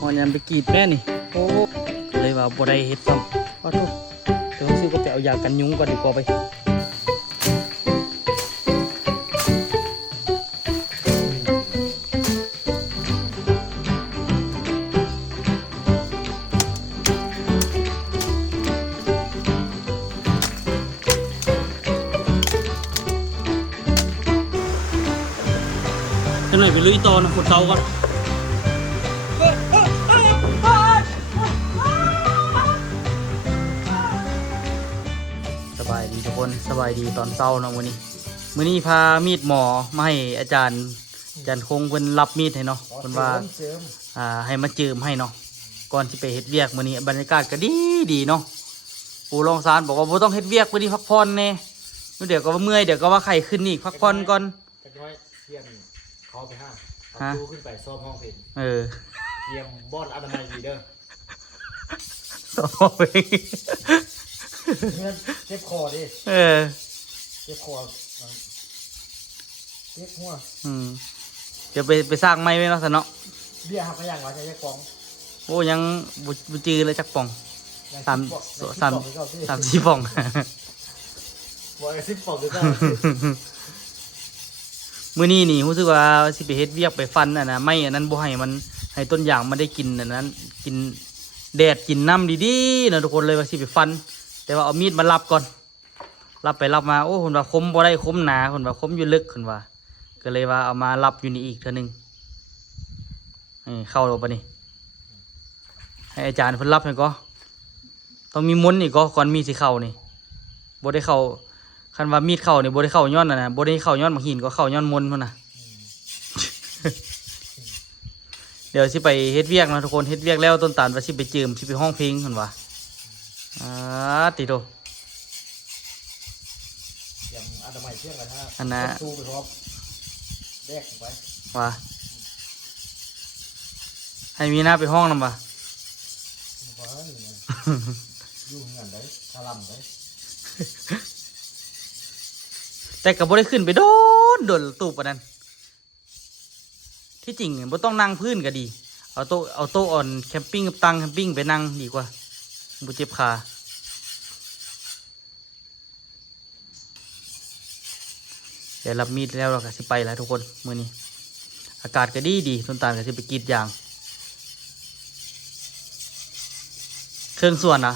หอนยันไปกรีดแม่นี่โอ้เลยว่าบ่ได้เฮ็ดซ้ำขอโทษเดี๋ยวซื้อก็ไปเอายากันยุงก่อนดีกว่าไปจะหน่อยไปลุยต่อนะคนเตาก่อนสบายดีทุกคนสบายดีตอนเช้าเนาะมื้อนี้พามีดหมอมาให้อาจารย์คงเพิ่นรับมีดให้เนาะเพิ่นว่าให้มาเจิมให้เนาะก่อนที่ไปเฮ็ดเวียกมื้อนี้บรรยากาศก็ดีเนาะปู่รองศาลบอกว่าบ่ต้องเฮ็ดเวียกมื้อนี้พักผ่อนแน่เดี๋ยวก็ว่าเมื่อยเดี๋ยวก็ว่าไข้ขึ้นอีกพักผ่อนก่อนจักน้อยเที่ยงเขาไปห้าดูขึ้นไปซ้อมห้องเพลงเยี่ยมบอนอนามัยดีเด้อซ้อมเพลงเจ็บคอดิเจ็บคอเจ็บหัวเดี๋ยวไปสร้างไม้ไว้เนาะสนเนาะเบี้ยหักไปอย่างไรใช้ยักษ์กองโอ้ยังบุจือเลยจักป่อง3-4ป่องบ่อย10 ป่องหรือเปล่ามื้อนี้นี่รู้สึกว่าสิไปเฮ็ดเวียกไปฟันนะไม่อันนั้นบ่ให้มันให้ต้นยางมันได้กินอันนั้นกินแดดกินน้ำดีๆนะทุกคนเลยว่าสิไปฟันแต่ว่าเอามีดมารับก่อนรับไปรับมาโอ้คนว่าคมบ่ได้คมหนาคนว่าคมอยู่ลึกคนว่าก็เลยว่าเอามารับอยู่นี่อีกเท่านึงเข้าแล้วปะนี่ให้อาจารย์เพิ่นรับให้ก็ต้องมีมนต์อีกก็ก่อนมีสิเข้านี่บ่ได้เข้าคันว่ามีดเข้านี่บ่ได้เข้าย้อนนะบ่ได้เข้าย้อนมาหินก็เข้าย้อนมนต์พุ่นน่ะ เดี๋ยวสิไปเฮ็ดเวียกนะทุกคนเฮ็ดเวียกแล้วต้นตาลว่าสิไปเจิมสิไปห้องเพลงพุ่นว่าติโตอย่างอนามัยเที่ยงกันฮะอันน่ะสู้ไปครับแดกไปว่าให้มีหน้าไปห้องนำบ่อยู่งานได้คาลัมได้แต่ก็บ่ได้ขึ้นไปโดนตูบปานนั้นที่จริงบ่ต้องนั่งพื้นก็ดีเอาโต๊ะอ่อนแคมปิ้งกับตังแคมปิ้งไปนั่งดีกว่าบ่เจ็บขาเดี๋ยวรับมีดแล้วเราก็สิไปแล้วทุกคนมื้อนี้อากาศก็ดีต้นตาลก็สิไปกรีดยางเครื่องส่วนนะ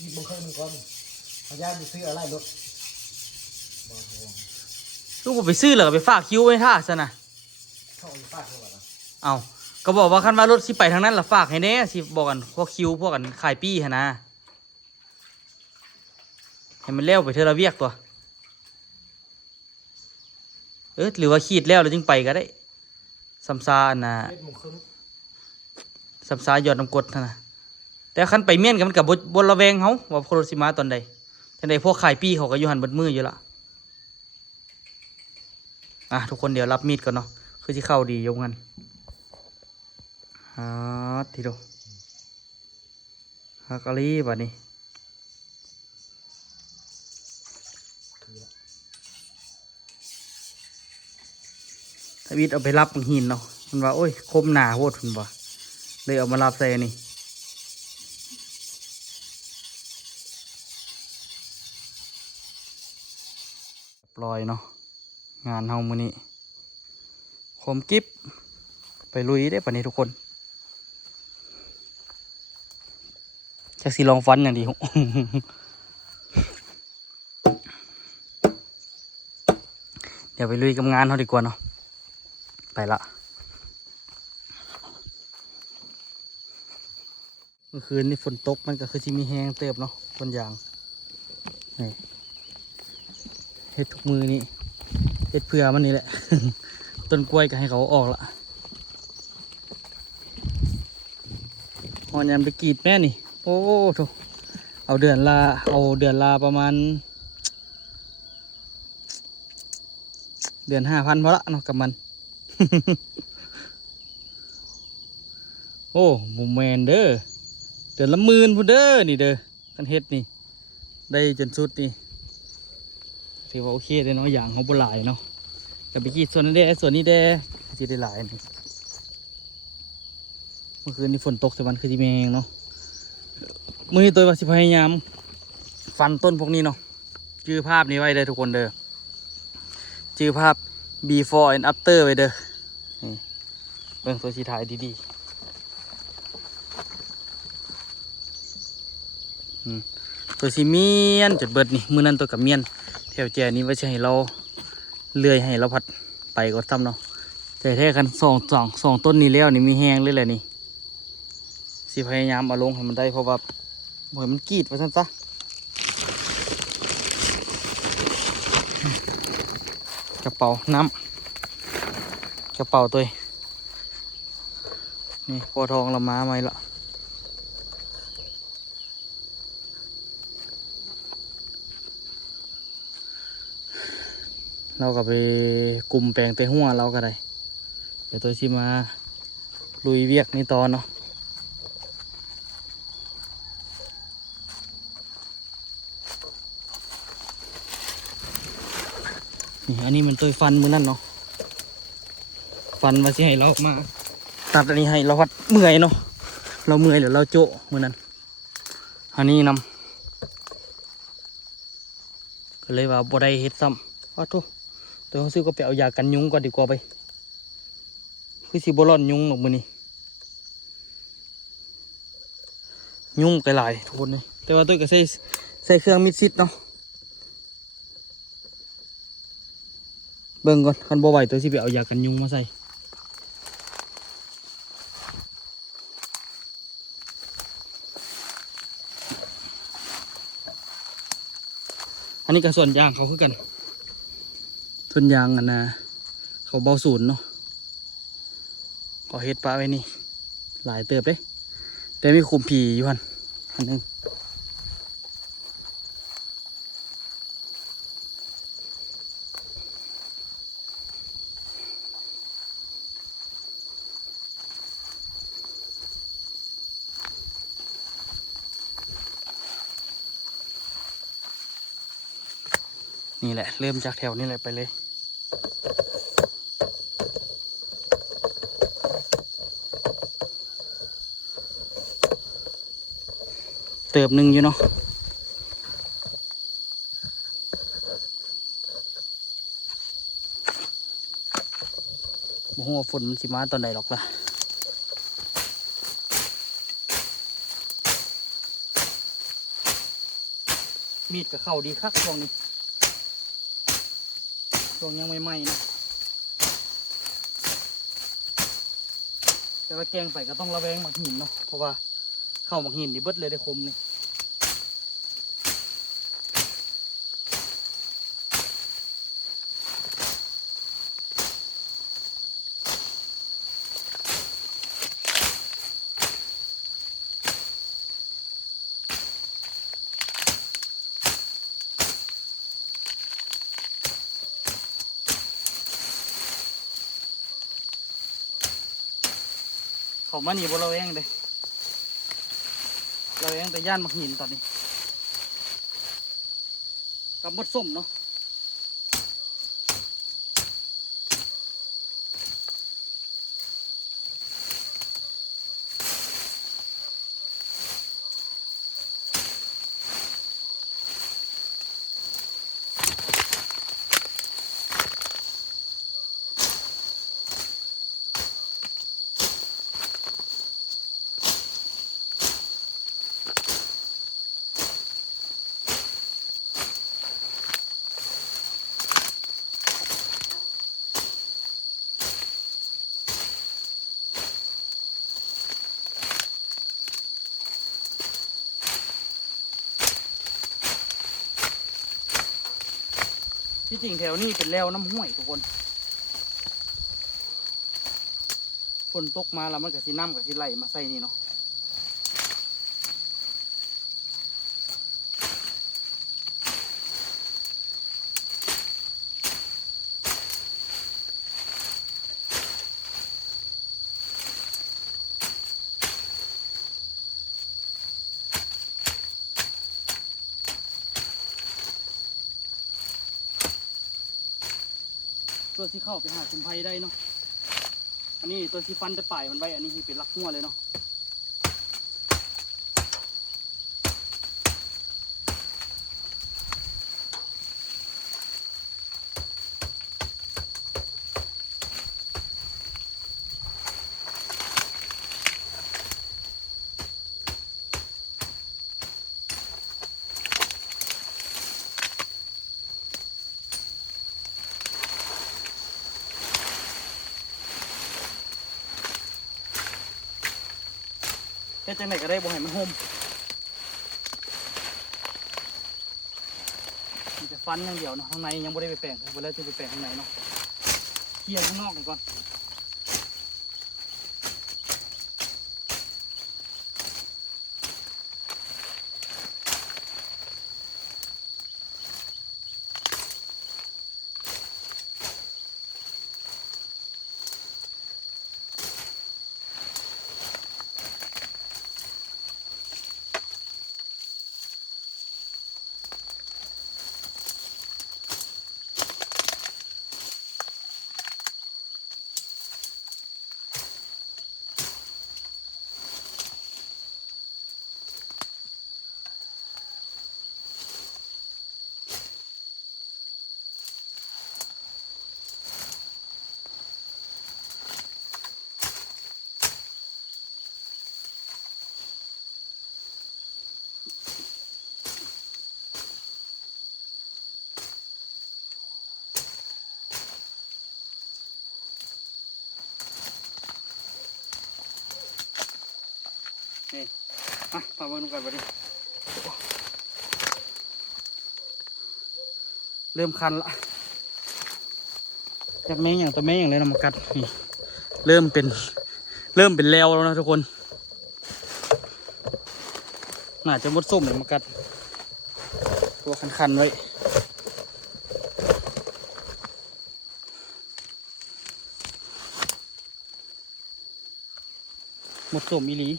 มีบุคคลหนึ่งคนพยายามไปซื้ออะไรรถลูกก็ไปซื้อแล้วก็ไปฝากคิวไว้ท่าซะนะเข้าไปฝากเท่าไหร่ล่ะเอาก็บอกว่าคันว่ารถสิไปทางนั้นล่ะฝากให้แน่สิบอกกันพวกคิวพวกกันขายปี้หั่นนะให้มันแล้วไปเทอละเวียกตัวหรือว่าขีดแล้วเราจึงไปก็ได้ซัมซาอันน่ะซัมซายอดน้ำกรดนะแต่คันไปเมียนกันมันกับบนระแวงเขาว่าโคโรซิมาตอนใดทันใดพวกขายปี้เขาก็อยู่หันบนมืออยู่ละทุกคนเดี๋ยวรับมีดก่อนเนาะคือที่เข้าดียกงันทีเดียวฮักอาลีแบบนี้ทวิตเอาไปรับหินเนาะมันว่าโอ้ยคมหนาโหดมันว่าเลยเอามารับใส่นี่ปล่อยเนาะงานเฮามื้อนี้คมกิ๊บไปลุยได้ปะเนี่ยทุกคนจากสีลองฟันอย่างดี เดี๋ยวไปลุยกับงานเขาดีกว่าเนาะไปละเมื่อคืนนี่ฝนตกมันก็คือที่มีแห้งเติบเนาะต้นยางนี่เฮ็ดทุกมือนี่เฮ็ดเพื่อมันนี่แหละ ต้นกล้วยก็ให้เขาออกละหอนยันไปกรีดแม่นี่โอ้โถเอาเดือนละประมาณเดือน5,000พอละเนาะกับมัน โอ้โมแมนเด้อเดือนละ10,000พุ่นเด้อนี่เด้อกันเฮ็ดนี่ได้จนสุดนี่ถือว่าโอเคเลยเนาะอย่างเขาบ่หลายเนาะกับไปกรีดส่วนนั้นได้ส่วนนี้ได้สิได้หลายนี่ เมื่อคืนนี้ฝนตกแต่วันคือที่แมงเนาะมื้อนี้ตัวว่าสิพยายามฟันต้นพวกนี้เนาะจื้อภาพนี้ไว้เด้อทุกคนเด้อจื้อภาพ before and after ไว้เด้อนี่เบิ่งตัวสีถ่ายดีๆตัวสีเมียนจุดเบิดนี่มื้อนั้นตัวกับเมียนแถวแจนี้ว่าจะให้เราเลื่อยให้เราพัดไปก็ทำเนาะแต่แท้กันสองต้นนี้แล้วนี่มีแห้งเลยแหละนี่สิพยายามเอาลงให้มันได้เพราะว่าบ่ให้มันกรีดไปซั่นซะกระเป๋าน้ำกระเป๋าตัวนี่พอทองเรามาไหมล่ะเราก็ไปกลุ่มแปลงเตะหัวเราก็ได้เดี๋ยวตัวชิมาลุยเวียกนี่ตอนเนาะนี่อันนี้มันตัวฟันมือนั่นเนาะฟันมาสิให้เรามาตัดอันนี้ให้เราพัดเมื่อยเนาะเราเมื่อยหรือเราโจะมือนั้นอันนี้นำก็เลยว่าบ่ได้เฮ็ดซ้ำอ้าวทุกตัวเขาซื้อก็ไปเอายากันยุงก่อนดีกว่าไปคือสิบ่ร้อนยุงหรอกมื้อนี้ยุงไกหลายทุกคนเลยแต่ว่าตัวก็ใส่เครื่องมิดซิดเนาะเบิ่งก่อนคันบ่ไหวตัวสิไปเอายากันยุงมาใส่อันนี้ก็ส่วนยางเขาคือกันส่วนยางอันนะเขาเบาศูนย์เนาะก็เฮ็ดปลาไว้นี่หลายเติบเด้แต่มีคุมผีอยู่หันอันนึงนี่แหละเริ่มจากแถวนี้แหละไปเลยเติบหนึ่งอยู่เนาะบ่ฮู้ว่าฝนมันสิมาตอนไหนหรอกล่ะมีดกับเข้าดีคักช่วงนี้ช่วงยังไม่ไหม้นะแต่ว่าแกงไปก็ต้องระแวงหมักหินเนาะเพราะว่าเข้าหมักหินดิเบิดเลยได้คมนี่เขามาหนีบเราเองเลยเราเองแต่ย่านหมักหินตอนนี้กับมดส้มเนาะที่จริงแถวนี้เป็นแล้วน้ำห้วยทุกคนฝนตกมาแล้วมันกับสีน้ำกับสีไหลมาใส่นี่เนาะตัวที่เข้าไปหาคุณไพได้เนาะ อันนี้ตัวที่ฟันจะป่ายมันไว้อันนี้คือเป็นลักหัวเลยเนาะแค่จังไหนก็ได้บ่ให้มันห่มมีแต่ฟันอย่างเดียวเนาะข้างในยังไม่ได้ไปแปลงไปแล้วจะไปแปลงข้างในเนาะเคลียร์ข้างนอกก่อนนี่มาเบิ่งกันไปดิเริ่มคันละจากแมงอย่างตัวแมงอย่างเลยนะมากัดนี่เริ่มเป็นแล้วนะทุกคนน่าจะมดส้มเลยมากัดตัวคันๆไว้มดส้มอีหลี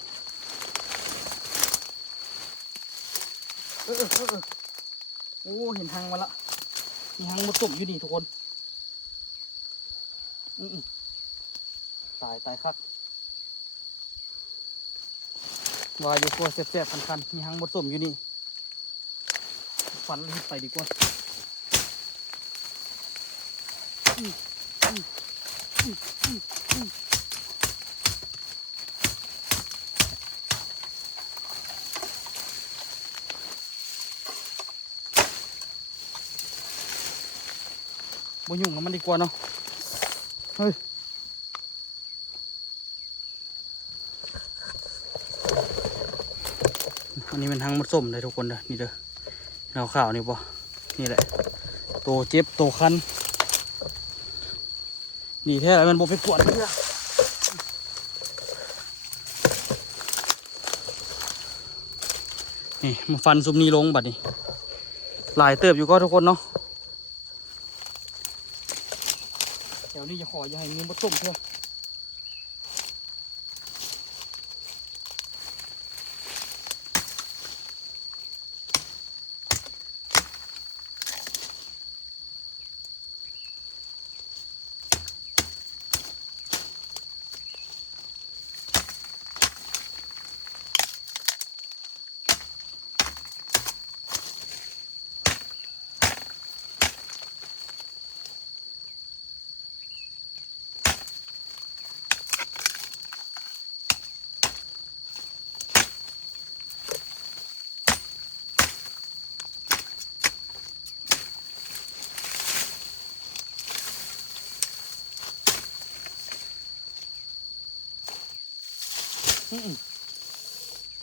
โอ้เห็นทางมาละมีทางมดส้มอยู่นี่ทุกคนตายครับวายอยู่ตัวเสียบๆคันๆมีหางมดส้มอยู่นี่ฟันรีบไปดีกว่าบ่ยุ่งกับมันดีกว่าเนาะเฮ้ยอันนี้เป็นทางมดส้มเลยทุกคนเด้อนี่เด้อเราข่าวนี่ป่ะนี่แหละโตเจ็บโตคันนี่แท้แล้วมันบ่ไปปวดเพื่อนี่มาฟันซุมนี้ลงบัดนี้หลายเติบอยู่ก็ทุกคนเนาะเดี๋ยวนี้จะขออย่าให้มีมดส้มเพื่อ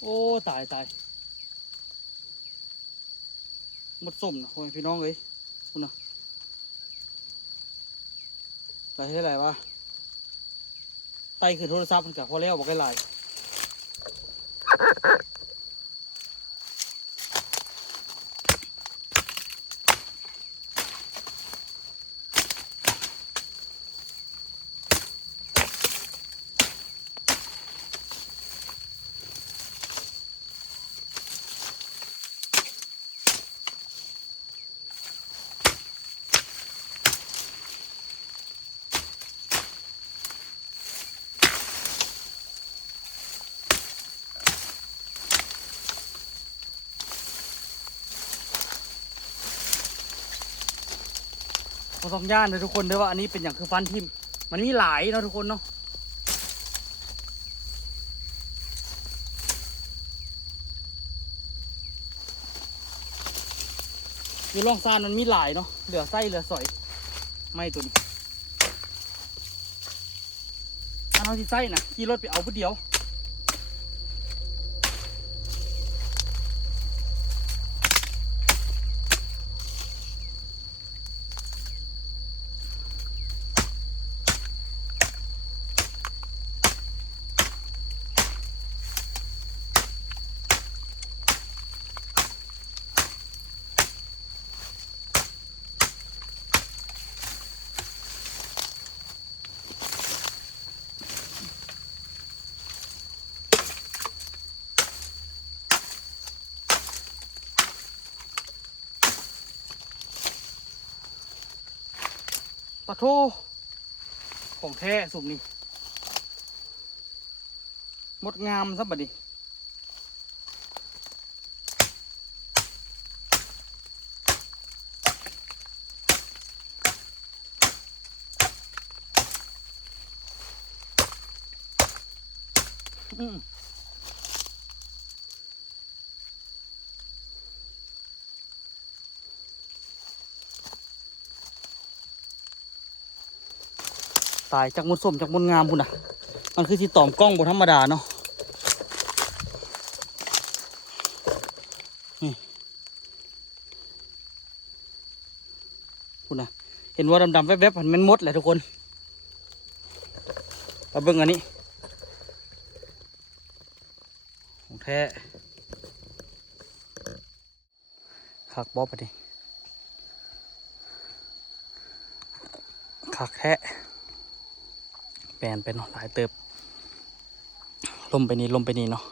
โอ้ตายหมดส้มนะพ่อพี่น้องเอ้ยคุณนะไหลได้ไหลวะไตคือโทรศัพท์มันกับพอแล้วบอกให้ไหล บ่ต้องย่านเลยทุกคนเด้อว่าอันนี้เป็นอย่างคือฟันทิ่มมันมีหลายเนาะทุกคนเนาะอยู่ร่องซานมันมีหลายเนาะเหลือไส้เหลือสอยไม่ตัวนี้อันเอาที่ไส้นะขี่รถไปเอาผู้เดียวปะโทของแท้สุกนี่หมดงามซะบัดนี้ตายจากมดส้มจากมดงามพุ่นน่ะมันคือที่ตอมกล้องบนธรรมดาเนาะนี่พุ่นน่ะเห็นว่าดำๆแวบๆมันเป็นมดแหละทุกคนมาเบิ่งอันนี้ของแท้คักบ๊อบไปดิคักแท้แปลนไปเนาะหลายเติบลมไปนี่เนาะ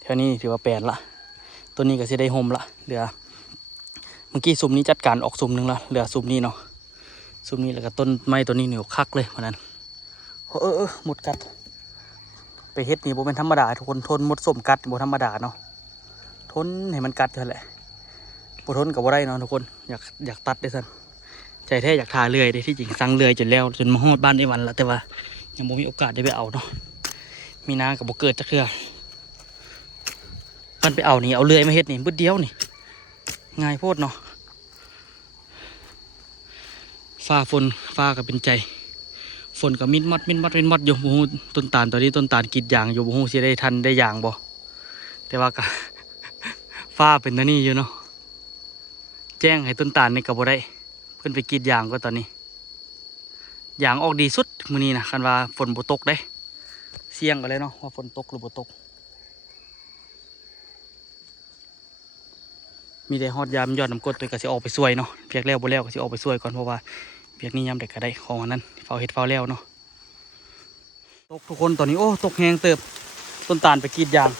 แถวนี้ถือว่าแปลนละตัวนี้ก็จะได้โฮมละเหลือเมื่อกี้ซุมนี้จัดการออกซุมหนึ่งละเหลือซุมนี้เนาะซุมนี้แล้วก็ต้นไม้ตัวนี้เหนียวคักเลยวันนั้นหมดกัดไปเฮ็ดนี่บ่เป็นธรรมดาทุกคนทนหมดส้มกัดบ่ธรรมดาเนาะทนให้มันกัดเท่านั้นแหละบ่ทนกับบ่ได้เนาะทุกคนอยากตัดได้ซั่นใจแท้อยากทาเลื่อยได้ที่จริงสั่งเลื่อยจนแล้วจนมาฮอดบ้านไอ้วันแล้วแต่ว่ายังบ่มีโอกาสได้ไปเอาเนาะมีนากับบ่เกิดจักเทื่อกันไปเอานี่เอาเลื่อยมาเฮ็ดนี่บึดเดียวนี่ง่ายโพดเนาะฟ้าก็เป็นใจฝนก็มิดมัดอยู่บ่ฮู้ต้นตาลตอนนี้ต้นตาลกรีดยางอยู่บ่ฮู้สิได้ทันได้ยางบ่แต่ว่าก็ ฟ้าเป็นตัวนี้อยู่เนาะแจ้งให้ต้นตาลนี่ก็บ่ได้เพิ่นไปกรีดยางก็ตอนนี้ยางออกดีสุดมื้อนี้นะคันว่าฝนบ่ตกได้เสี่ยงกันเลยเนาะว่าฝนตกหรือบ่ตกมีแต่ฮอดยามยอดน้ำกรดตัวก็สิออกไปช่วยเนาะเพียกแล้วบ่แล้วก็สิออกไปช่วยก่อนเพราะว่าเพียกนี้ยามใดก็ได้ของอันนั้นเฝ้าเฮ็ดเฝ้าแล้วเนาะตกทุกคนตอนนี้โอ้ตกแฮงเติบต้นตาลไปกรีดยาง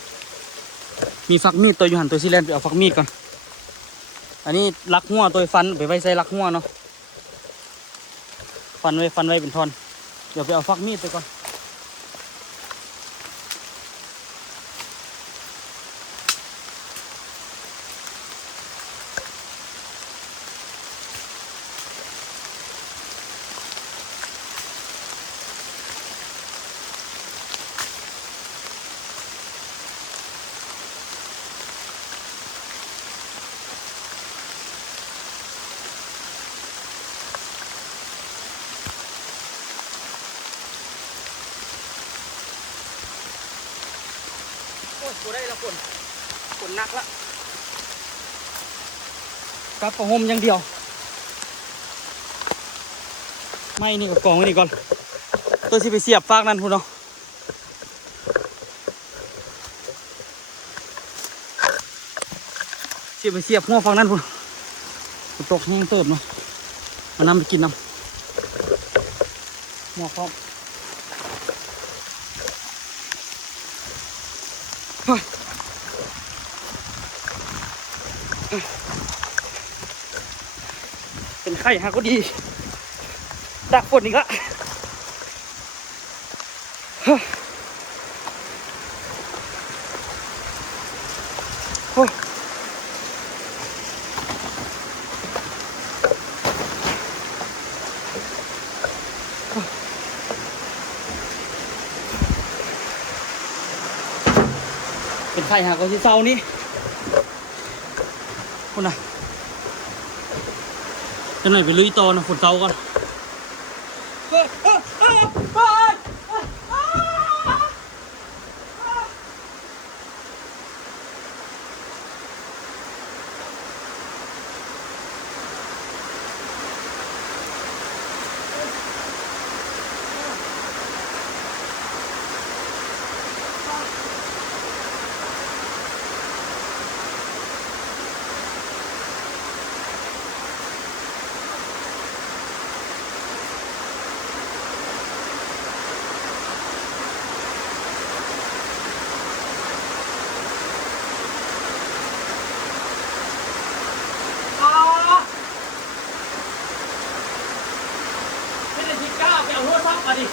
มีฝักมีดตัวอยู่หันตัวสิแลนไปเอาฝักมีดก่อนอันนี้ลักหัวตัวฟันไปไว้ใส่ลักหัวเนาะฟันไว้เป็นท่อนเดี๋ยวไปเอาฝักมีดไปก่อนโอ้ยได้แล้วฝนหนักละกับผ้าห่มอย่างเดียวไม่นี่กับกองไว้นี่ก่อนตัวสิไปเสียบฟากนั่นพูดเนาะสิไปเสียบหัวฟากนั่นพูดตกแห้งเติบเนาะมานำไปกินน้ำหัวฟอกเป็นไข่ฮะก็ดีดักฝนอีกละโอ้ เป็นไข่หาก็ที่เศร้านี่คนน่ะจะหน่อยไปลุยต่อนะฝนเศร้าก่อนไม่ได้ที่ก้าวไปเอาโทรศัพท์มาดิ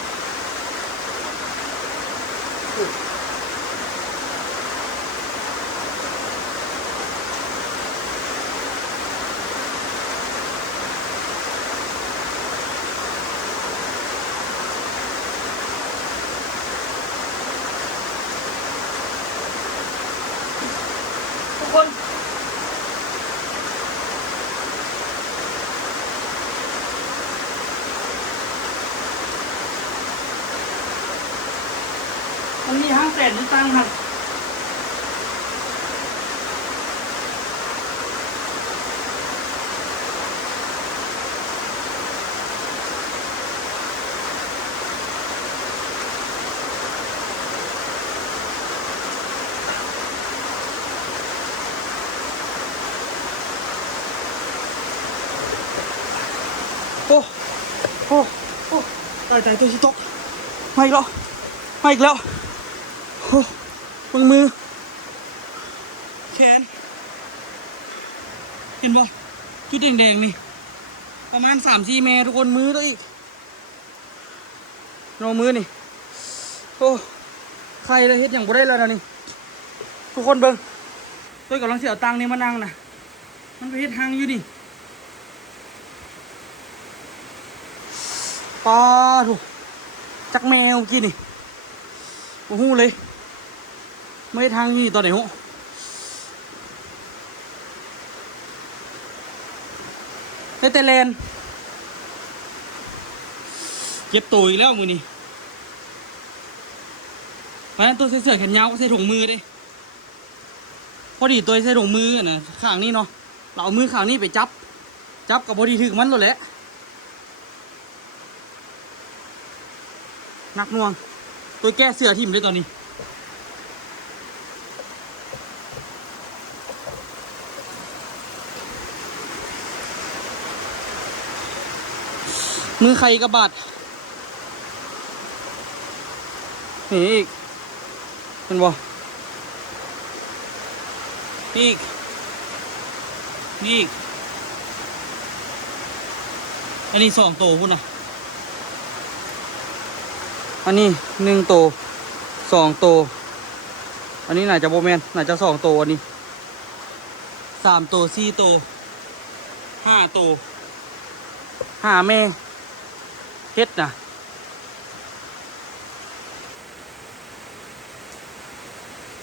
ทุกคนมันมีห้างแตนที่ตั้งหันโอ้โอ้โอ้ตายตัวชิตกมาอีกแล้วมาอีกแล้วโอ้มือมือแขนเห็นป่ะจุดแดงๆนี่ประมาณ3-4 เมตรทุกคนมือตัวอีกนอมือนี่โอ้ใครเลยเฮ็ดอย่างบ่ได้แล้วนะนี่ทุกคนเบิ่งตัวกำลังเสียตังค์นี่มานั่งนะมันไปเฮ็ดทางอยู่นี่ปลาถูกจักแมวกินนี่โอ้โหเลยไม่ทางนี่ตอนไหนโหในเตแลนเก็บตัวอีกแล้วมือนี่เพราะฉะนั้นตัวใส่เสื้อแขนยาวก็ใส่ถุงมือดิพอดีตัวใส่ถุงมือนะข้างนี้เนาะเราเอามือข้างนี้ไปจับกับพอดีถึงมันเลยแหละนักน่วงตัวแก้เสื้อทิ่มด้วยตอนนี้มือใครกระบาดนี่อีกเห็นบ่อีกนี่อีกอันนี้2 ตัวพุ่นนะอันนี้1 ตัว2 ตัวอันนี้น่าจะโบแมนน่าจะ2 ตัวอันนี้3 ตัว4 ตัว5 ตัว5 แม่เฮ็ดนะ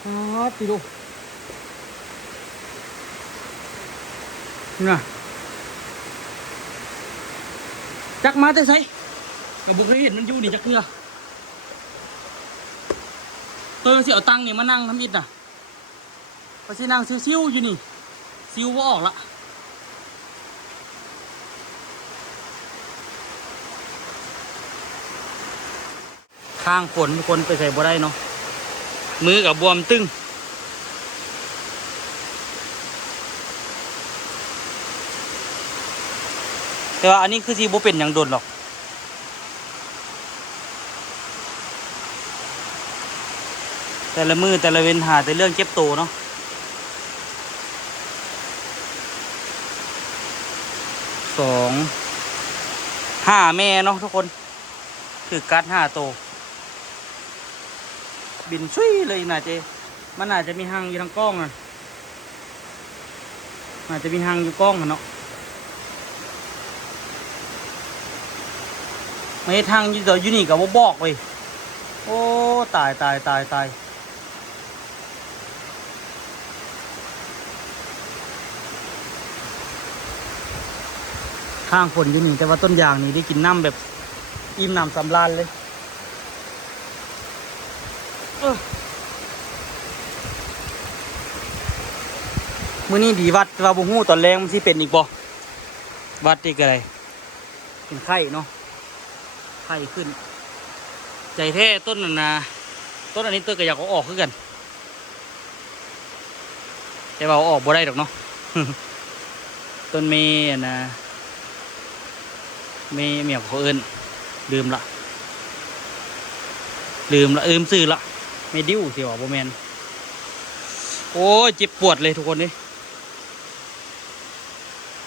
อ๋อพี่ดูน่ะจักมาแต่ไสก็บ่เคยเห็นมันอยู่นี่จักเทื่อตัวสิเอาตังค์นี่มานั่งทำอิฐน่ะก็สินั่งซิวๆอยู่นี่ซิวบ่ออกละข้างคนไปใส่บ่ได้เนาะมือกับบวมตึงแต่ว่าอันนี้คือสิบ่เป็นอย่างโดนหรอกแต่ละมือแต่ละเว้นหาแต่เรื่องเจ็บโตเนาะ5 แม่เนาะทุกคนคือกัด5 โตบินชุยเลยน่าจะมันอาจจะมีหางอยู่ทางกล้องน่ะอาจจะมีหางอยู่กล้องเนาะไม่ทางอยู่เดี๋ยวอยู่นี่กับบอกเว้ยโอ้ตาย ข้างฝนอยู่นี่แต่ว่าต้นยางนี่ได้กินน้ำแบบอิ่มน้ำสำราญเลยมื้อนี้ดีวัดว่าบ่ฮู้ตอนแรงมันสิเป็นอีกบ่วัดอีกอะไรเป็นไข้เนาะไข้ขึ้นใจแท้ต้นนั่นนะต้นอันนี้ต้นก็อยากเอาออกคือกันแต่ว่าเอาออกบ่ได้ดอกเนาะ ต้นเมย์นะเมย์เมียเขาเอิ้นลืมซื้อละไม่ดิ้วสิวะบ่แมนโอ้ยเจ็บปวดเลยทุกคนนี่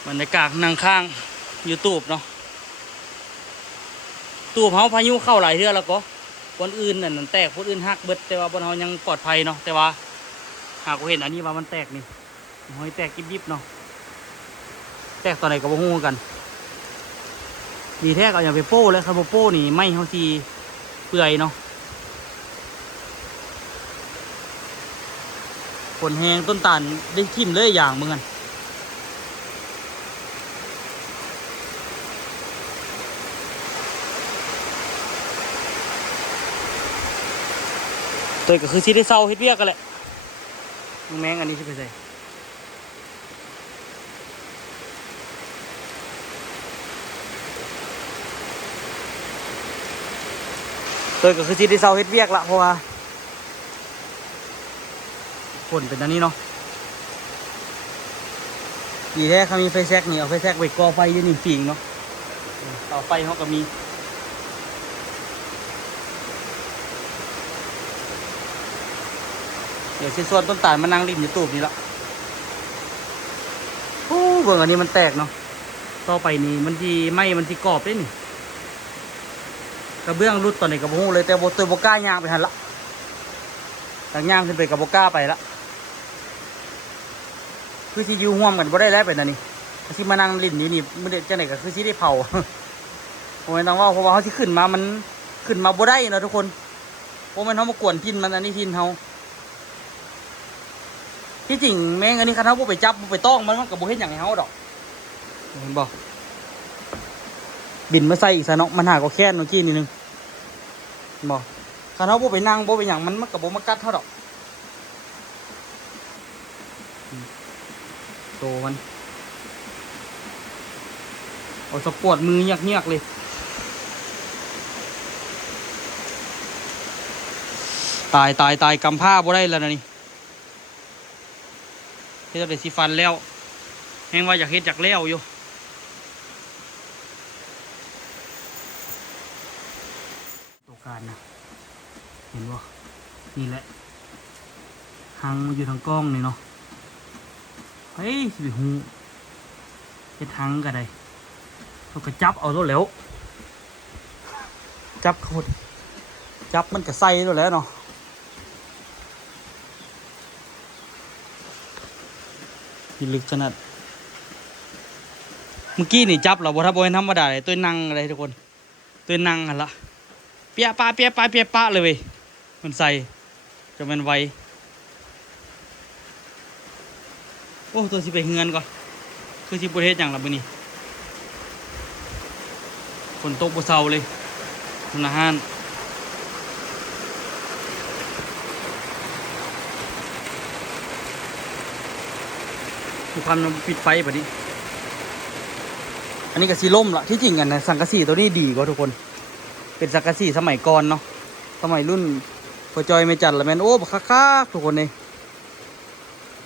บรรยากาศนั่งข้างYouTubeเนาะตู้เฮาพายุเข้าหลายเทื่อแล้วก็คนอื่นนั่นแตกคนอื่นหักเบิดแต่ว่าบนเฮายังปลอดภัยเนาะแต่ว่าหากเห็นอันนี้ว่ามันแตกนี่หอยแตกยิบๆเนาะแตกตอนไหนก็บ่ฮู้กันดีแท้ก็อย่าไปโป้เลยครับโป้นี่ไม่เฮาสิเปื่อยเนาะฝนแห้งต้นตาลได้ทิ่มเลยอย่างมึงกันตัวก็คือสิได้เศร้าเฮ็ดเวียกกันแหละแมงอันนี้สิไปใส่ตัวก็คือสิได้เศร้าเฮ็ดเวียกละเพราะว่าฝนเป็นอันนี้เนาะดีแท้เขามีไฟแซกนี่เอาไฟแซกไปก่อไฟอยู่นี่ปิงเนาะเตาไฟเขาก็มีเดี๋ยวชิ้นส่วนต้นตาลมานั่งริมยูทูบนี่ละโอ้เบิ่งอันนี้มันแตกเนาะต่อไปนี่มันที่ไหม้มันที่กรอบได้นี่กระเบื้องรุดตอนนี้กับโบ้เลยแต่โบตัวโบก้าย่างไปหันละทางย่างขึ้นไปกับโบก้าไปละคือที่ยูห่วมกันบ่ได้แล้วไปนั่นนี่ที่มานั่งริมอยู่นี่มันเด็ดจังไหนก็คือที่ได้เผาผมไม่ต้องว่าเพราะว่าเขาที่ขึ้นมามันขึ้นมาบ่ได้นะทุกคนเพราะมันเขามากวนทินมันอันนี้ทินเขาที่จริงแม่งอันนี้คันเขาไปจับไปต้องมันกับโบเห็นอย่างเขาดอกเห็นบอกบินมาใส่อีกซะเนาะมันหาก็แค่นเมื่อกี้นิดนึงบอกคันเขาไปนั่งโบไปอย่างมันกับโบมากัดเท่าดอกโตมันโอ้สปวดมือเงียกเลยตายกำผ้าบ่ได้แล้วนะนี่เฮ็ดได้สิฟันแล้วแห้งว่าอยากเฮ็ดจากแล้วอยู่ตัวการนะเห็นบ่นี่แหละหังมาอยู่ทางกล้องนี่เนาะเฮ้ยสิหูเฮ็ดหังก็ได้เขาก็จับเอาแล้วจับเขาจับมันก็ใส่แล้วเนาะลึกขนาดเมื่อกี้นี่จับเราบ่ทับบ่เป็นธรรมดาเลยตัวนั่งอะไรทุกคนตัวนั่งหันละเปียปะเลยเว้ยมันใส่จนมันไวโอ้ตัวสิไปเฮือนก่อนคือสิบ่เฮ็ดหยังล่ะมื้อนี้ฝนตกบ่เซาเลยคุณอาหารทุกความมันปิดไฟแบบนี้อันนี้ก็สีล่มละที่จริงกันนะสังกะสีตัวนี้ดีกว่าทุกคนเป็นสังกะสีสมัยก่อนเนาะสมัยรุ่นพอจอยไม่จัดละแมนโอ้บักคักทุกคนเลย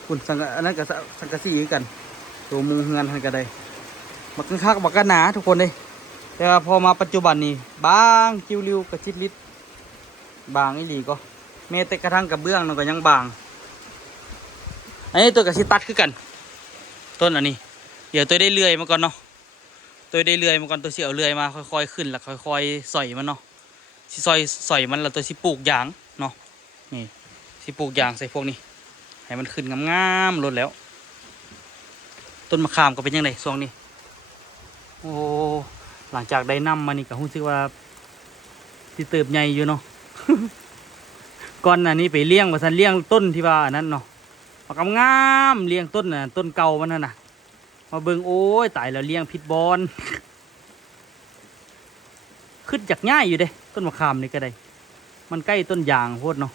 คุณสังกะอันนั้นกับสังกะสีกันตัวมุงเฮือนหันกันได้บักคักบักกันหนาทุกคนเลยแต่พอมาปัจจุบันนี้บางจิ้วริ้วกระชิดลิดบางอีหลีก็แม้แต่กระทั่งกระเบื้องนั่นก็ยังบางอันนี้ตัวกระชิตัดคือกันต้นอันนี้เดี๋ยวตัวได้เลื่อยมาก่อนเนาะตัวได้เลื่อยมาก่อนตัวเสียวเลื่อยมาค่อยๆขึ้นแล้วค่อยๆสอยมันเนาะสิสอยมันแล้วตัวสิปลูกยางเนาะนี่สิปลูกยางใส่พวกนี้ให้มันขึ้นงามๆลดแล้วต้นมะขามก็เป็นยังไงช่วงนี้โอ้หลังจากได้น้ำมานี่ก็รู้สึกว่าสิเติบใหญ่อยู่เนาะ ก่อนอันนี้ไปเลี้ยงว่าสันเลี้ยงต้นที่ว่าอันนั้นเนาะงามเลี้ยงต้นน่ะต้นเก่ามันน่ะ มาเบิ่งโอ้ยตายแล้วเลี้ยงพิษบอลขึ้นจากง่ายอยู่เด้ต้นมะขามนี่ก็ได้มันใกล้ต้นยางโพดเนาะ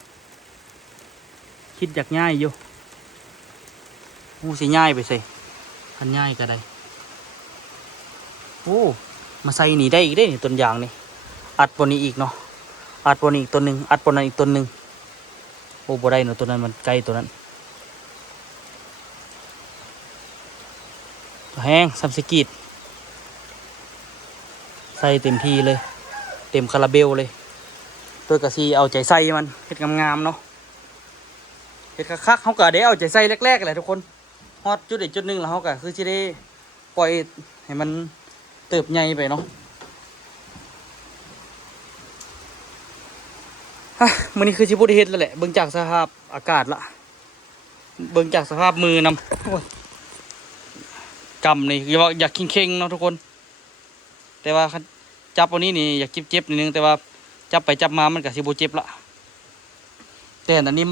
คิดจากง่ายอยู่หูสิง่ายไปใส่พันง่ายก็ได้โอ้มาใส่หนีได้อีกได้ต้นยางนี่อัดบนนี้อีกเนาะอัดบนนี้อีกต้นหนึ่งอัดบนนั้นอีกต้นหนึ่งโอ้บ่ได้เนาะต้นนั้นมันใกล้ตัวนั้นแห้งซัมสกีดใส่เต็มที่เลยเต็มคาราเบลเลยตัวกระซีเอาใจใส่มันเฮ็ดงามๆเนาะเฮ็ดคักๆเขาก็ได้เอาใจใส่แรกๆแหละทุกคนฮอดจุดใดจุดหนึ่งแล้วเขาก็คือจะได้ปล่อยให้มันเติบใหญ่ไปเนาะมื้อนี้คือสิบ่ได้เฮ็ดแล้วแหละเบิ่งจากสภาพอากาศละเบิ่งจากสภาพมือนำโอ้ยกำนี่อยากเข่งๆเนาะทุกคนแต่ว่าจับวันนี้นี่อยากเจ็บๆนิดนึงแต่ว่าจับไปจับมามันก็สิบ่เจ็บละแต่อันนี้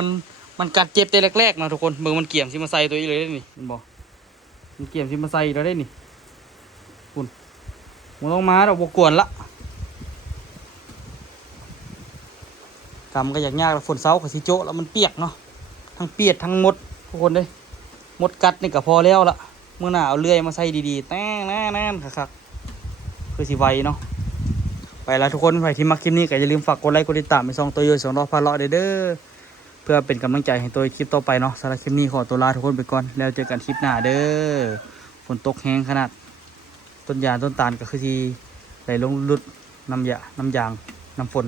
มันกัดเจ็บแต่แรกๆเนาะทุกคนมือมันเกี่ยมสิมาใส่ตัวอีเลยนี่มันบอกมันเกี่ยมสิมาใส่เราได้นี่คุณมันต้องมาเราบกวนละกำก็อยากยากฝนเสากับสิโจแล้วมันเปียกเนาะทั้งเปียกทั้งมดทุกคนเลยมดกัดนี่ก็พอแล้วละเมื่อหน้าเอาเลื่อยมาใส่ดีๆแต้งแน่นคักๆคือสิไวเนาะไปแล้วทุกคนใครที่มักคลิปนี้ก็อย่าลืมฝากกดไลค์กดติดตามไปส่องตัวโยน2 รอบพาเลาะเด้อเพื่อเป็นกำลังใจให้ตัวคลิปต่อไปเนาะสำหรับคลิปนี้ขอตัวลาทุกคนไปก่อนแล้วเจอกันคลิปหน้าเด้อฝนตกแห้งขนาดต้นยางต้นตาลก็คือที่ไหลลงลุดน้ำยางน้ำฝน